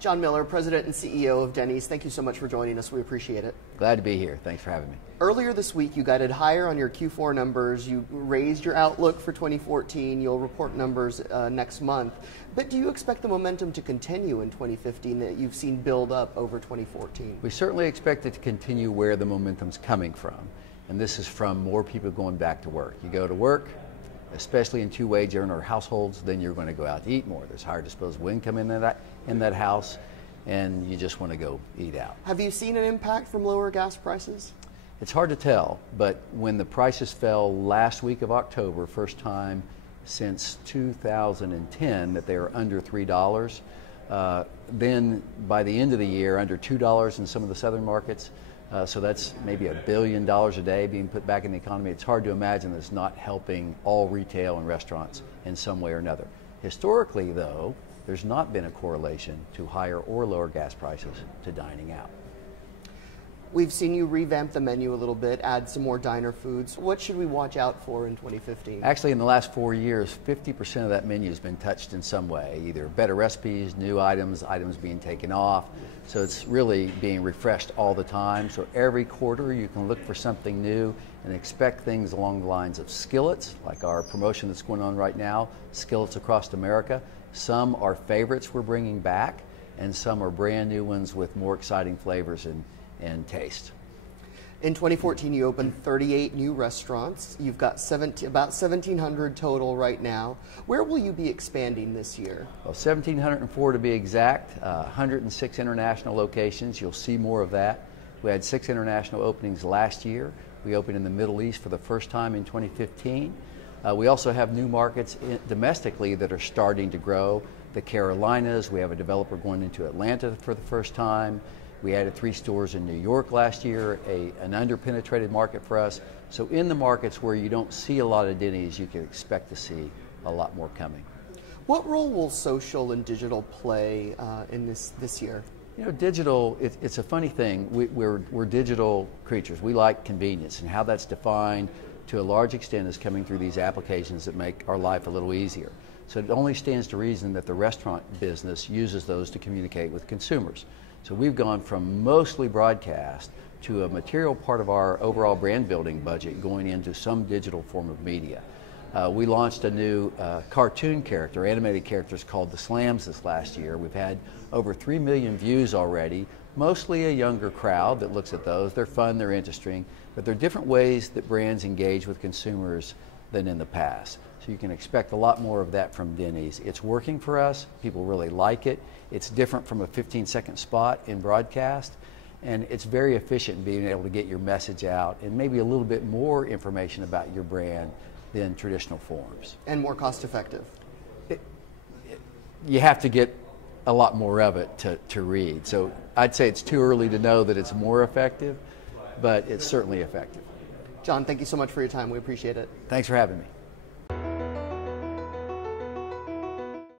John Miller, President and CEO of Denny's, thank you so much for joining us. We appreciate it. Glad to be here. Thanks for having me. Earlier this week, you guided higher on your Q4 numbers. You raised your outlook for 2014. You'll report numbers next month. But do you expect the momentum to continue in 2015 that you've seen build up over 2014? We certainly expect it to continue where the momentum's coming from. And this is from more people going back to work. You go to work, especially in two-wage earner households, then you're going to go out to eat more. There's higher disposable income in that house, and you just want to go eat out. Have you seen an impact from lower gas prices? It's hard to tell, but when the prices fell last week of October, first time since 2010 that they were under $3, then by the end of the year, under $2 in some of the southern markets, so that's maybe $1 billion a day being put back in the economy. It's hard to imagine that it's not helping all retail and restaurants in some way or another. Historically, though, there's not been a correlation to higher or lower gas prices to dining out. We've seen you revamp the menu a little bit, add some more diner foods. What should we watch out for in 2015? Actually, in the last 4 years, 50% of that menu has been touched in some way, either better recipes, new items, items being taken off. So it's really being refreshed all the time. So every quarter you can look for something new and expect things along the lines of skillets, like our promotion that's going on right now, skillets across America. Some are favorites we're bringing back, and some are brand new ones with more exciting flavors and taste. In 2014, you opened 38 new restaurants. You've got about 1,700 total right now. Where will you be expanding this year? Well, 1,704 to be exact, 106 international locations. You'll see more of that. We had 6 international openings last year. We opened in the Middle East for the first time in 2015. We also have new markets domestically that are starting to grow. The Carolinas, we have a developer going into Atlanta for the first time. We added 3 stores in New York last year, an under-penetrated market for us. So in the markets where you don't see a lot of Denny's, you can expect to see a lot more coming. What role will social and digital play in this year? You know, digital, it's a funny thing. We're digital creatures. We like convenience, and how that's defined to a large extent is coming through these applications that make our life a little easier. So it only stands to reason that the restaurant business uses those to communicate with consumers. So we've gone from mostly broadcast to a material part of our overall brand building budget going into some digital form of media. We launched a new cartoon character, animated characters called the Slams this last year. We've had over 3 million views already, mostly a younger crowd that looks at those. They're fun, they're interesting, but there are different ways that brands engage with consumers than in the past. So you can expect a lot more of that from Denny's. It's working for us. People really like it. It's different from a 15-second spot in broadcast, and it's very efficient in being able to get your message out and maybe a little bit more information about your brand than traditional forms. And more cost effective. You have to get a lot more of it to read. So I'd say it's too early to know that it's more effective, but it's certainly effective. John, thank you so much for your time. We appreciate it. Thanks for having me.